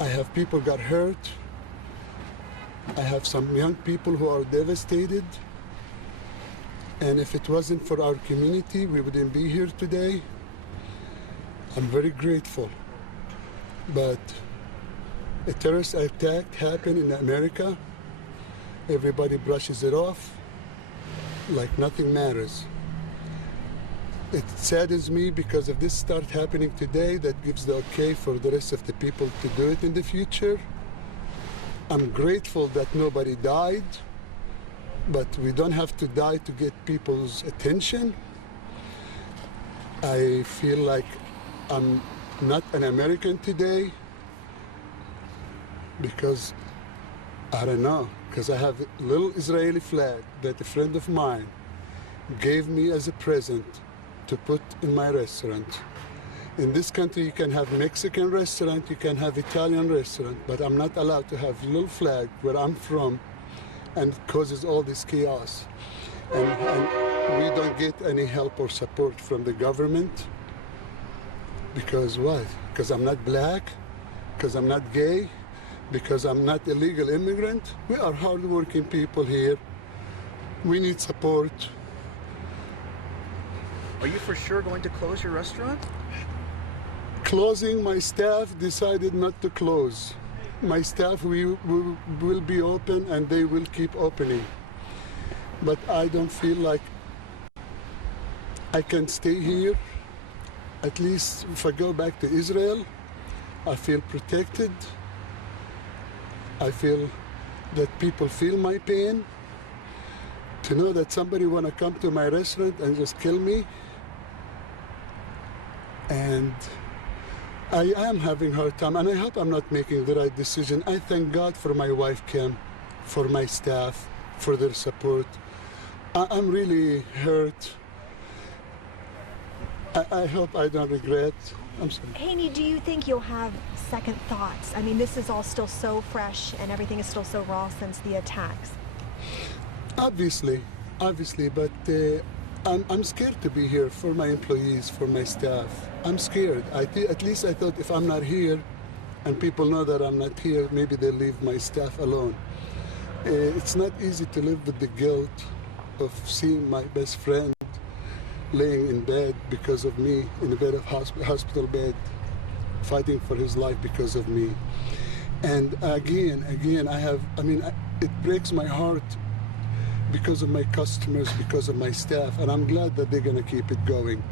I have people got hurt. I have some young people who are devastated. And if it wasn't for our community, we wouldn't be here today. I'm very grateful. But a terrorist attack happened in America. Everybody brushes it off like nothing matters. It saddens me because if this starts happening today, that gives the okay for the rest of the people to do it in the future. I'm grateful that nobody died, but we don't have to die to get people's attention. I feel like I'm not an American today because, I don't know, because I have a little Israeli flag that a friend of mine gave me as a present to put in my restaurant. In this country, you can have Mexican restaurant, you can have Italian restaurant, but I'm not allowed to have a little flag where I'm from, and it causes all this chaos. And we don't get any help or support from the government. Because what? Because I'm not black? Because I'm not gay? Because I'm not a legal immigrant? We are hardworking people here. We need support. Are you for sure going to close your restaurant? Closing, my staff decided not to close. My staff will be open and they will keep opening. But I don't feel like I can stay here. At least if I go back to Israel, I feel protected. I feel that people feel my pain. To know that somebody want to come to my restaurant and just kill me. And I am having a hard time, and I hope I'm not making the right decision. I thank God for my wife, Kim, for my staff, for their support. I'm really hurt. I hope I don't regret. I'm sorry. Haney, do you think you'll have second thoughts? I mean, this is all still so fresh, and everything is still so raw since the attacks. Obviously, but I'm scared to be here for my employees, for my staff. I'm scared. At least I thought if I'm not here and people know that I'm not here, maybe they'll leave my staff alone. It's not easy to live with the guilt of seeing my best friend laying in bed because of me, in a bed of hospital bed, fighting for his life because of me. And again, it breaks my heart because of my customers, because of my staff, and I'm glad that they're going to keep it going.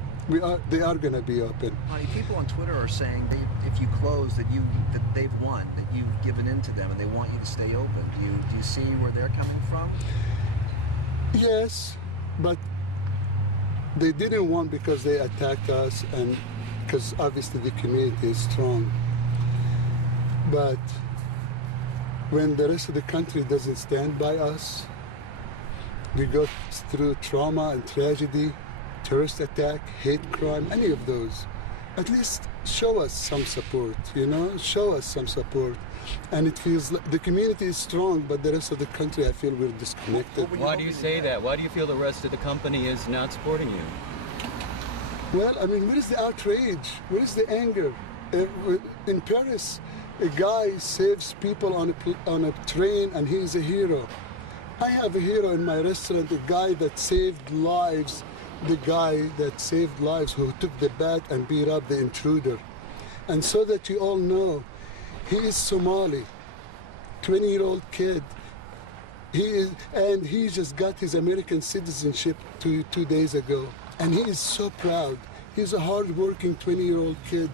They are going to be open. People on Twitter are saying if you close, that they've won, that you've given in to them, and they want you to stay open. Do you see where they're coming from? Yes, but they didn't want because they attacked us, and because obviously the community is strong. But when the rest of the country doesn't stand by us, we go through trauma and tragedy, terrorist attack, hate crime, any of those. At least show us some support, show us some support. And it feels like the community is strong, but the rest of the country, I feel we're disconnected. Why do you say that? Why do you feel the rest of the company is not supporting you? Well, where is the outrage? Where is the anger? In Paris, a guy saves people on a train, and he's a hero. I have a hero in my restaurant, a guy that saved lives, who took the bat and beat up the intruder. And so that you all know, he is Somali, 20-year-old kid. He just got his American citizenship 2 days ago. And he is so proud. He's a hard-working 20-year-old kid.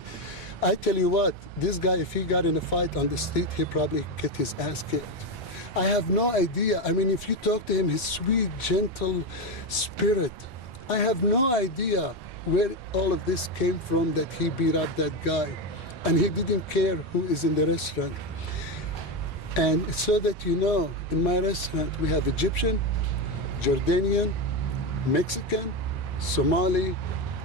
I tell you what, this guy, if he got in a fight on the street, he'd probably get his ass kicked. I have no idea. If you talk to him, his sweet, gentle spirit, I have no idea where all of this came from, that he beat up that guy. And he didn't care who is in the restaurant. And so that you know, in my restaurant, we have Egyptian, Jordanian, Mexican, Somali,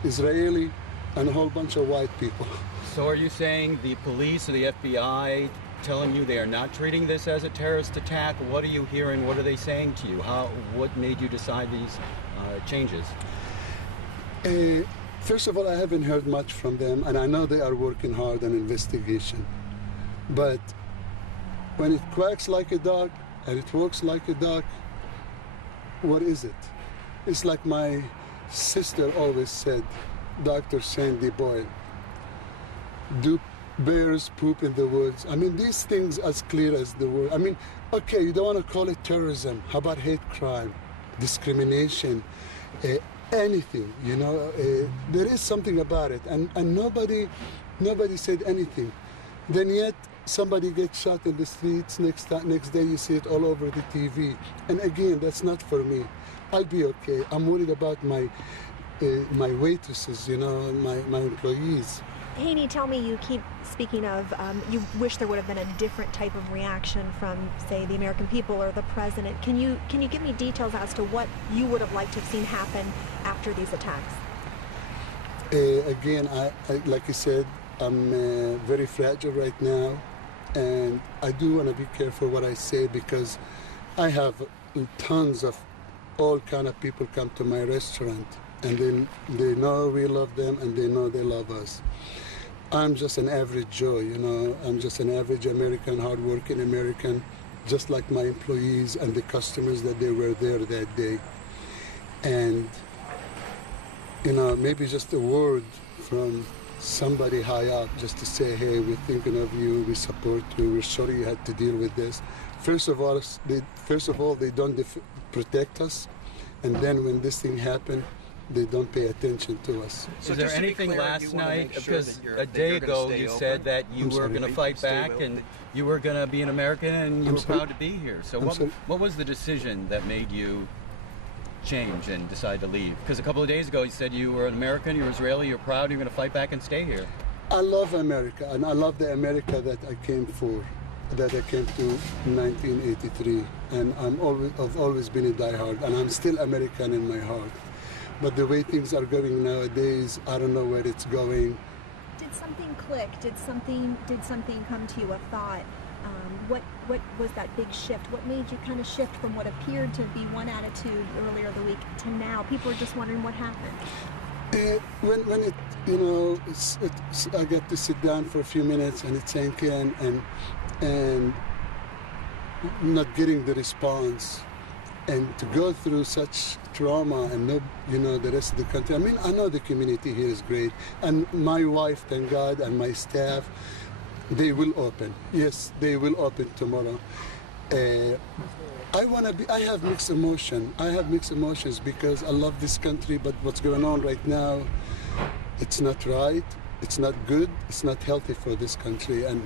Israeli, and a whole bunch of white people. So are you saying the police or the FBI telling you they are not treating this as a terrorist attack? What are you hearing? What are they saying to you? What made you decide these changes? First of all, I haven't heard much from them, and I know they are working hard on investigation. But when it quacks like a dog and it walks like a dog, what is it? It's like my sister always said, Dr. Sandy Boyle, do bears poop in the woods? I mean, these things as clear as the word. I mean, okay, you don't want to call it terrorism. How about hate crime, discrimination, anything, you know? There is something about it, and nobody said anything. Then yet, somebody gets shot in the streets, next day you see it all over the TV. And again, that's not for me. I'll be okay. I'm worried about my waitresses, you know, my employees. Haney, tell me, you keep speaking of, you wish there would have been a different type of reaction from, say, the American people or the president. Can you give me details as to what you would have liked to have seen happen after these attacks? Again, I like I said, I'm very fragile right now, and I do want to be careful what I say, because I have tons of all kind of people come to my restaurant, and then they know we love them and they know they love us. I'm just an average Joe, you know. I'm just an average American, hardworking American, just like my employees and the customers that they were there that day. And, you know, maybe just a word from somebody high up just to say, hey, we're thinking of you, we support you, we're sorry you had to deal with this. First of all, they don't protect us, and then when this thing happened, they don't pay attention to us. So is there anything last night, because a day ago you said that you were going to fight back and you were going to be an American and you were proud to be here. So what was the decision that made you change and decide to leave? Because a couple of days ago you said you were an American, you were Israeli, you're proud, you're going to fight back and stay here. I love America, and I love the America that I came for, that I came to in 1983. And I've always been a diehard, and I'm still American in my heart. But the way things are going nowadays, I don't know where it's going. Did something click? Did something come to you, a thought? What was that big shift? What made you kind of shift from what appeared to be one attitude earlier the week to now? People are just wondering what happened. When it, you know, I got to sit down for a few minutes and it sank in, and not getting the response, and to go through such trauma and know, you know, the rest of the country. I mean, I know the community here is great, and my wife, thank God, and my staff, they will open. Yes, they will open tomorrow. I have mixed emotion. I have mixed emotions because I love this country, but what's going on right now, it's not right, it's not good, it's not healthy for this country, and